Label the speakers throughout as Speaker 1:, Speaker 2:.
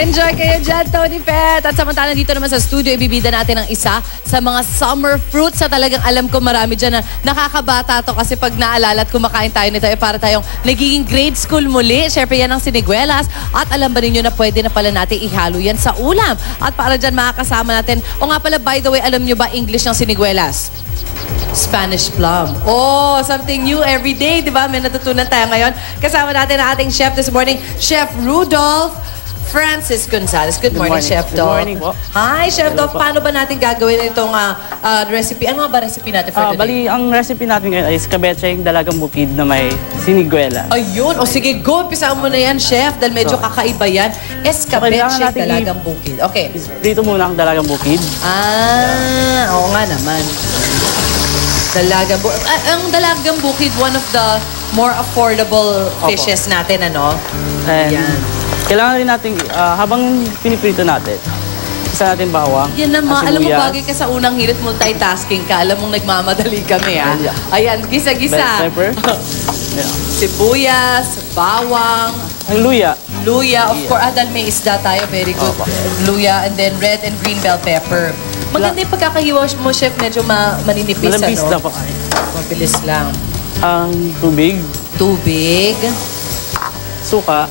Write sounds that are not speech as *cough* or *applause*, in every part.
Speaker 1: Enjoy kayo dyan, Tony Pet. At samantala dito naman sa studio, ibibida natin ang isa sa mga summer fruits sa talagang alam ko marami dyan na nakakabata to kasi pag naalala at kumakain tayo nito, eh para tayong nagiging grade school muli. Siyempre yan ang siniguelas. At alam ba ninyo na pwede na pala natin ihalo yan sa ulam. At para dyan makakasama natin, o nga pala by the way, alam nyo ba English ng siniguelas? Spanish plum. Oh, something new every day, di ba? May natutunan tayo ngayon. Kasama natin ang ating chef this morning, Chef Rudolph Francis Gonzalez. Good, morning,
Speaker 2: morning.
Speaker 1: Chef
Speaker 2: Good morning po.
Speaker 1: Hi, Chef
Speaker 2: po.
Speaker 1: Paano ba natin gagawin itong ah, ah, recipe? Ano nga ba recipe natin for
Speaker 2: Ah,
Speaker 1: today?
Speaker 2: bali, ang recipe natin ngayon ay skabetseng dalagang bukid na may siniguela.
Speaker 1: Ayun. O sige, go. Umpisa mo na yan, Chef. Dahil medyo
Speaker 2: So,
Speaker 1: kakaiba yan. Escabeche
Speaker 2: kailangan natin i-
Speaker 1: dalagang bukid. Okay.
Speaker 2: Prito muna ang dalagang bukid.
Speaker 1: Ah, oo nga naman. Dalagang bukid. ang dalagang bukid, one of the more affordable
Speaker 2: Opo.
Speaker 1: fishes natin, ano?
Speaker 2: And
Speaker 1: Yan.
Speaker 2: Kailangan rin natin, ah, habang piniprito natin, isa natin bawang,
Speaker 1: Yan naman. Alam mo, bagay ka sa unang hirit, multitasking ka. Alam mong nagmamadali kami?
Speaker 2: Yeah.
Speaker 1: Ayan, gisa-gisa.
Speaker 2: pepper, *laughs* yeah.
Speaker 1: Sibuyas, bawang,
Speaker 2: ang luya,
Speaker 1: luya. Of course, ah, dahil may isda tayo. Very good.
Speaker 2: Opo.
Speaker 1: Luya, and then red and green bell pepper. Maganda yung pagkakahiwa mo, chef. Medyo ma maninipis, ano?
Speaker 2: na po.
Speaker 1: Mabilis lang.
Speaker 2: Ang tubig,
Speaker 1: Tubig.
Speaker 2: suka,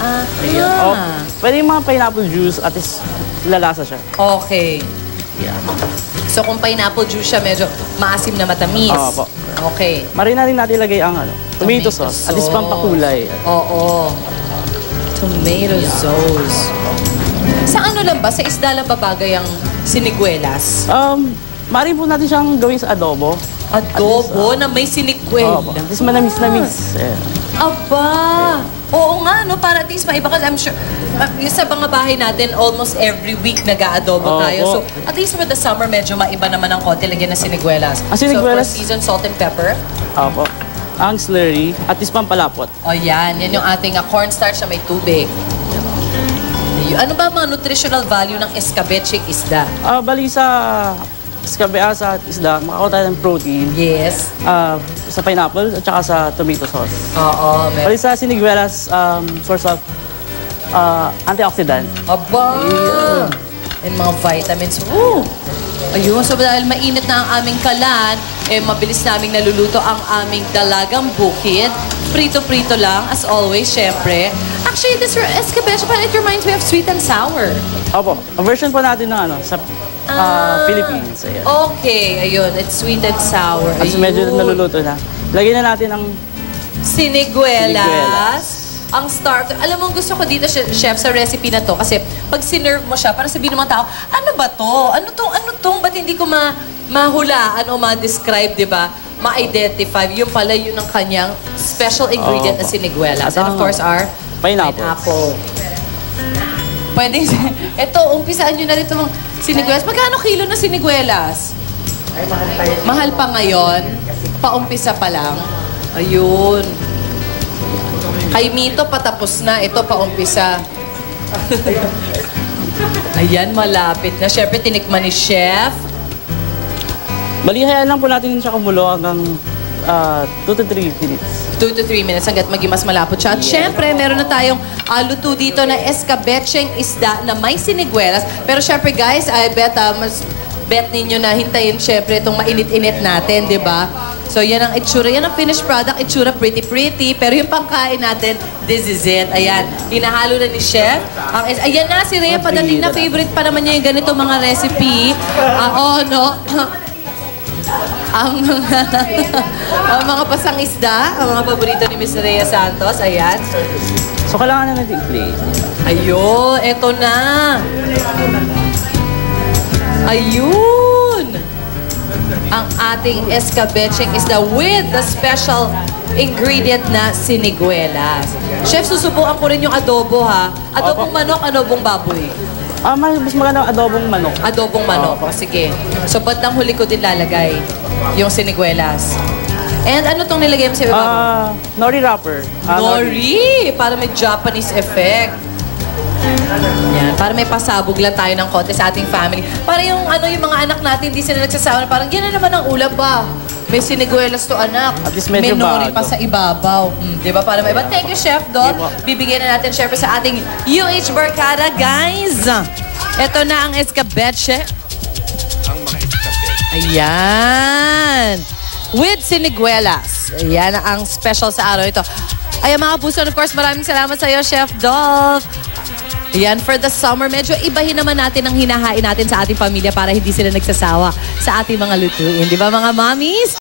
Speaker 1: Ah,
Speaker 2: ayan. Oh, pwede yung mga pineapple juice at is lalasa siya.
Speaker 1: Okay. So kung pineapple juice siya, medyo maasim na matamis.
Speaker 2: Opo.
Speaker 1: Okay.
Speaker 2: Marina rin natin ilagay ang ano, tomato, sauce, at is pampakulay.
Speaker 1: Oo. Tomato sauce. Sa ano lang ba? Sa isda lang ba bagay ang siniguelas?
Speaker 2: Um, maaari po natin siyang gawin sa adobo.
Speaker 1: Adobo na may
Speaker 2: Opo.
Speaker 1: siniguela.
Speaker 2: At is manamis-namis. Ayan.
Speaker 1: Aba! Oo nga, no? Para at least maiba kasi I'm sure, uh, yung sa mga bahay natin, almost every week nag-aadobo
Speaker 2: Opo.
Speaker 1: tayo. So, at least with the summer, medyo maiba naman ng konti lagyan ng siniguelas.
Speaker 2: Ang siniguelas-
Speaker 1: So, for season, salt and pepper.
Speaker 2: Opo. Ang slurry at is pampalapot.
Speaker 1: O yan, yan yung ating uh, cornstarch na may tubig. Ano ba ang mga nutritional value ng escabeche isda?
Speaker 2: Ah, bali sa skabeasa at isda, makakakuha tayo ng protein.
Speaker 1: Yes.
Speaker 2: Ah, sa pineapple at saka sa tomato sauce.
Speaker 1: Oo, meron.
Speaker 2: sa siniguelas, um, source of ah, antioxidant.
Speaker 1: Aba! And mga vitamins. Woo! Ayun, so dahil mainit na ang aming kalan, eh mabilis naming naluluto ang aming dalagang bukid. Prito-prito lang, as always, syempre. Actually, this escabeche, but it reminds me of sweet and sour.
Speaker 2: Opo, ang version po natin ng ano, sa ah, Philippines. Ayan.
Speaker 1: Okay, ayun. It's sweet and sour.
Speaker 2: At medyo
Speaker 1: Ayun.
Speaker 2: naluluto na. Lagyan na natin ang
Speaker 1: Siniguelas.
Speaker 2: Siniguelas.
Speaker 1: Ang star. Alam mo, gusto ko dito, che- chef, sa recipe na to. Kasi pag sinerve mo siya, para sabihin ng mga tao, ano ba to? Ano to? Ano to? Ba't hindi ko ma mahulaan o ma-describe, di ba? Ma-identify. Yung pala, yun ang kanyang special ingredient na
Speaker 2: Opo.
Speaker 1: siniguelas.
Speaker 2: At
Speaker 1: And of
Speaker 2: ang
Speaker 1: course, our
Speaker 2: pineapple.
Speaker 1: pineapple. Pwedeng, *laughs* ito, umpisaan nyo na rito mga siniguelas. Magkano kilo na siniguelas? Mahal pa ngayon. Paumpisa pa lang. Ayun. Kay Mito, patapos na. Ito, paumpisa. *laughs* Ayan, malapit na. Siyempre, tinikman ni Chef.
Speaker 2: Bali, hayaan lang po natin siya kumulo hanggang 2 to 3 minutes.
Speaker 1: 2 to 3 minutes hanggat maging mas malapot siya. At syempre, meron na tayong ah, luto dito na escabecheng isda na may siniguelas. Pero syempre guys, I bet ah, mas bet ninyo na hintayin syempre itong mainit-init natin, di ba? So yan ang itsura. Yan ang finished product. Itsura pretty pretty. Pero yung pangkain natin, this is it. Ayan. Hinahalo na ni Chef. Ang, ayan na, si Rhea padating na. Favorite pa naman niya yung ganito mga recipe. Ah, oh, no. *laughs* ang mga, *laughs* ang mga pasang isda, ang mga paborito ni Miss Rhea Santos. Ayan.
Speaker 2: So, kailangan na natin i-plate.
Speaker 1: Ayun, eto na. Ayun. Ang ating escabecheng isda with the special ingredient na siniguelas. Chef, susubukan ko rin yung adobo ha. Adobong manok, adobong baboy.
Speaker 2: Ah, mas, mas maganda ang adobong manok.
Speaker 1: Adobong manok. O, sige. So, bandang huli ko din lalagay yung siniguelas. And ano tong nilagay mo sa ibabaw?
Speaker 2: Ah, nori wrapper. Ah,
Speaker 1: Nori! Para may Japanese effect. Yan, para may pasabog lang tayo ng konti sa ating family. Para yung ano yung mga anak natin, hindi sila nagsasawa, parang yan na naman ang ulam ba? May siniguelas to anak.
Speaker 2: At least medyo
Speaker 1: May nori
Speaker 2: bago.
Speaker 1: pa sa ibabaw. Mm, di ba? Para may iba. Thank you, Chef
Speaker 2: po.
Speaker 1: Bibigyan na natin, syempre, sa ating UH Barkada, guys. Ito na ang escabeche. Ayan. With siniguelas. Ayan ang special sa araw ito. Ayan mga puso, and of course, maraming salamat sa iyo, Chef Dolph. Ayan, for the summer, medyo ibahin naman natin ang hinahain natin sa ating pamilya para hindi sila nagsasawa sa ating mga lutuin. Di ba mga mommies?